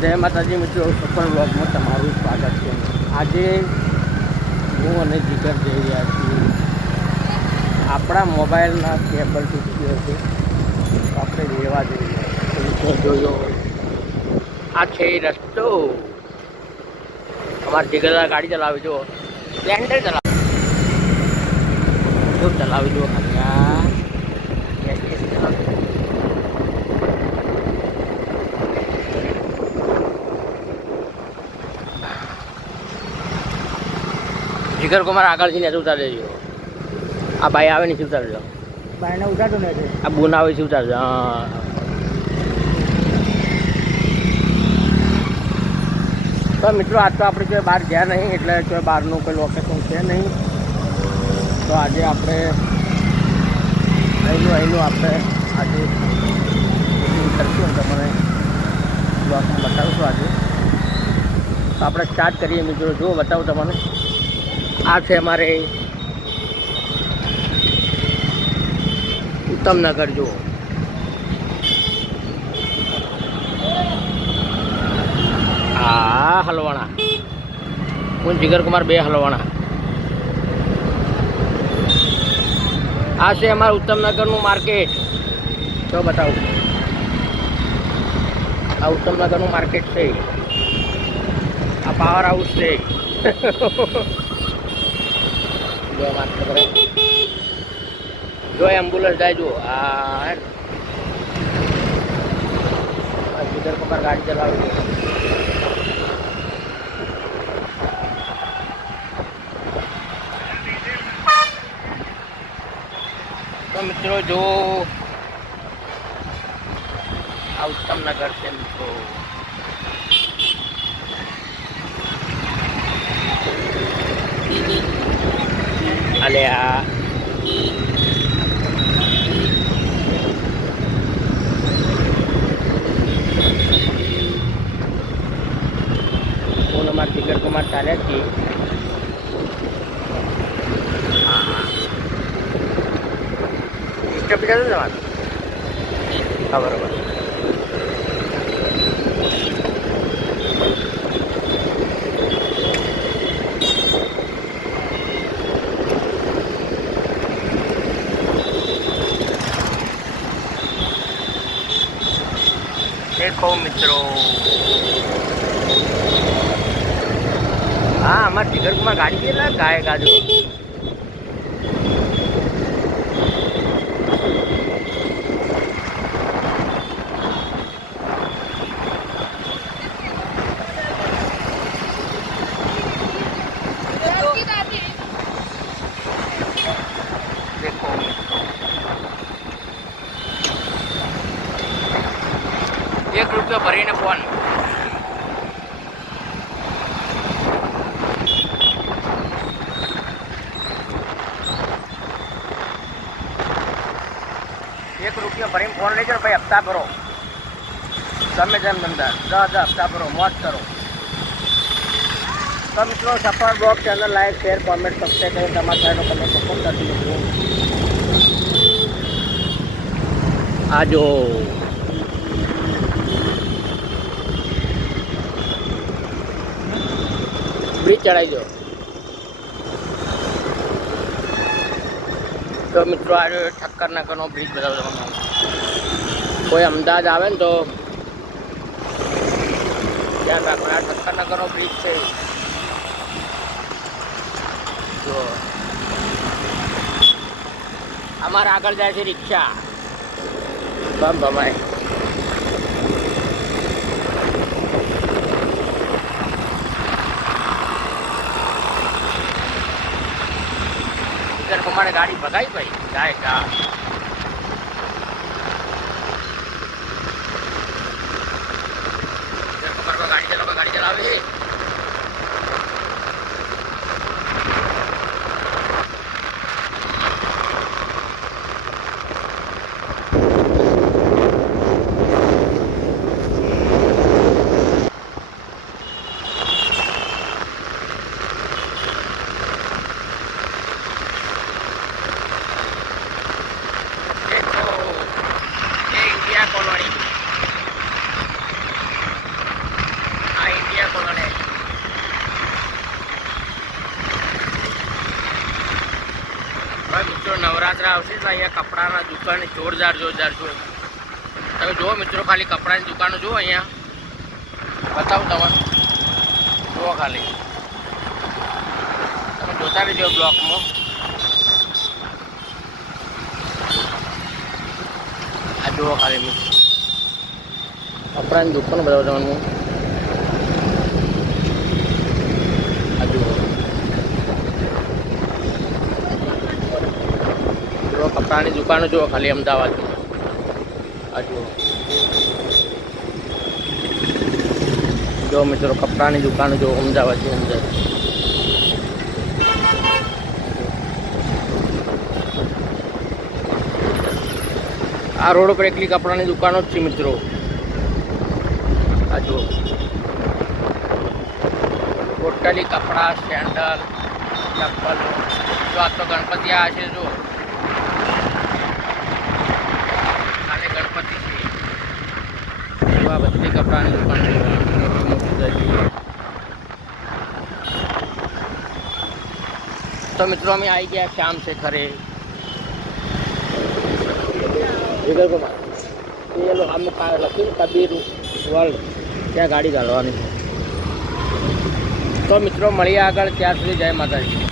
જય માતાજી મિત્રો, સફળ બ્લોગમાં તમારું સ્વાગત છે. આજે હું અને જીગર જઈ રહ્યા છીએ. આપણા મોબાઈલના કેબલ તૂટી છે. આપણે લેવા જોઈએ. જોયો આ છે રસ્તો. અમારે જીગર ગાડી ચલાવી જો સ્પ્લેન્ડર ચલાવે જો ચલાવી જુઓ ખાલી આ એસએસ ચલાવી જુઓ. જીગર કુમાર આગળથી ને ઉતારી દેજો. આ ભાઈ આવે ને ઉતારજો ભાઈને ઉઠાડો ને આ બોન આવે છે ઉતારજો હા. તો મિત્રો આજ તો આપણે કોઈ બહાર ગયા નહીં એટલે કોઈ બહારનું કોઈ લોકેશન છે નહીં. તો આજે આપણે અહીંનું અહીંનું આપણે આજે કરશું તમને બ્લોગમાં બતાવીશું આજે. તો આપણે સ્ટાર્ટ કરીએ મિત્રો જુઓ બતાવું તમને. આ છે અમારે ઉત્તમનગર, જુઓ. આ હલવાણા. હું જીગરકુમાર બે હલવાણા. આ છે અમારું ઉત્તમનગરનું માર્કેટ. તો બતાવું. આ ઉત્તમનગરનું માર્કેટ છે. આ પાવર હાઉસ છે. જો એમ્બ્યુલન્સ જાય, જુઓ. આ, હે? ને. ગાડી ચલાવી તો મિત્રો, જો આ ઉત્તમનગર છે, મિત્રો. અલે આ હું અમારા જીગર કુમાર ચાલ્યા છીએ સ્ટેપ દેખો મિત્રો. હા અમારા જીગરમાં ગાડી કેટલા ગાય ગાજો. રૂપિયો ભરીને ફોન. એક રૂપિયો ભરીને ફોન લેજો ભાઈ હપ્તા ભરો. તમે જેમ ધંધા દસ દસ હપ્તા ભરો મોજ કરો. તો મિત્રો સફળ blog channel like share comment subscribe કરી. તમારા સાઈડનો તમે સપોર્ટ કરી મિત્રો આ જો ચડાવી દો. તો મિત્રો આજે ઠક્કર નગરનો બ્રિજ બતાવો કોઈ અમદાવાદ આવે ને તો ધ્યાન રાખો, આ ઠક્કર નગરનો બ્રિજ છે. જો. અમારે આગળ જાય છે રિક્ષા. બમ ભમાય પ્રમાણે ગાડી ભગાઈ ભાઈ જાય અહીંયા કપડાના દુકાન જોરદાર જોરદાર જો તમે જુઓ મિત્રો, ખાલી કપડાની દુકાનો જુઓ અહીંયા. બતાવું તમને. જુઓ ખાલી. તમે જોતા રહેજો બ્લોકમાં. આ જુઓ ખાલી મિત્રો. કપડાની દુકાન બતાવું તમને. આ જુઓ. જુઓ કપડાની દુકાનો જુઓ ખાલી અમદાવાદ. આ જુઓ. જો મિત્રો કપડાની દુકાનો જો અમદાવાદની અંદર. આ રોડ ઉપર એકલી કપડાની દુકાનો જ છે મિત્રો. આ જુઓ. ટોટલી કપડાં, સેન્ડલ, ચપ્પલ. જો આ તો ગણપતિ આ છે જો કાલે ગણપતિ છે જો આ છે મોટી બધી. તો મિત્રો, અમે આવી ગયા શ્યામ એ લોકો અમે લખ્યું કબીર વર્લ્ડ ત્યાં ગાડી ગાળવાની. છે તો મિત્રો, મળીએ આગળ. ત્યાં સુધી જય માતાજી.